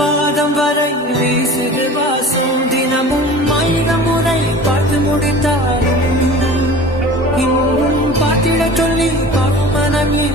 பாதம் வரை வீசுது வாசம் தினமும் 1000 முறை பார்த்து முடித்தாலும் இன்னும் பார்த்திட சொல்லி மனமே